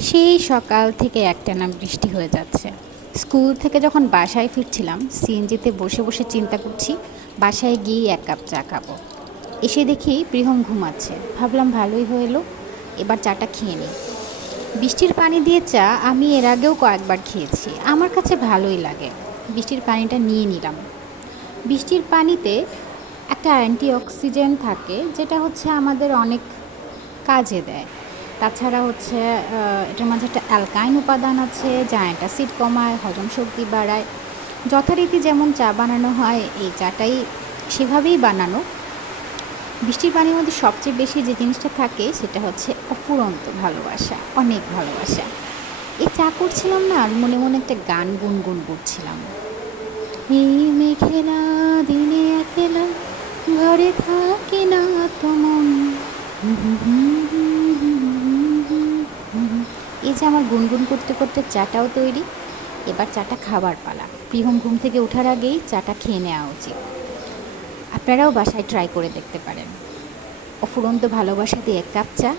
সেই সকাল থেকে একটানা বৃষ্টি হয়ে যাচ্ছে। স্কুল থেকে যখন বাসায় ফিরছিলাম, সিএনজিতে বসে বসে চিন্তা করছি, বাসায় গিয়ে এক কাপ চা খাব। এসে দেখি বৃহম ঘুমাচ্ছে। ভাবলাম ভালোই হলো এবার চাটা খেয়ে নিই। বৃষ্টির পানি দিয়ে চা আমি এর আগেও কয়েকবার খেয়েছি। আমার কাছে ভালোই লাগে। বৃষ্টির পানিটা নিয়ে নিলাম। বৃষ্টির পানিতে একটা অ্যান্টি অক্সিজেন্ট থাকে, যেটা হচ্ছে আমাদের অনেক কাজে দেয়। তাছাড়া হচ্ছে এটার মাঝে একটা অ্যালকাইন উপাদান আছে, যা অ্যান্টাসিড কমায়, হজম শক্তি বাড়ায়। যথারীতি যেমন চা বানানো হয়, এই চাটাই সেভাবেই বানানো। বৃষ্টির পানির মধ্যে সবচেয়ে বেশি যে জিনিসটা থাকে, সেটা হচ্ছে অফুরন্ত ভালোবাসা, অনেক ভালোবাসা। এই চা করছিলাম না আর মনে মনে একটা গান গুনগুন করছিলাম। এই মেঘেলা দিনে একেলা ঘরে থাকে না তোমার এই যে আমার গুনগুন করতে করতে চাটাও তৈরি, এবার চাটা খাবার পালা। প্রিহম ঘুম থেকে ওঠার আগেই চাটা খেয়ে নেওয়া উচিত। আপনারাও বাসায় ট্রাই করে দেখতে পারেন। অফুরন্ত ভালোবাসা দিয়ে এক কাপ চা।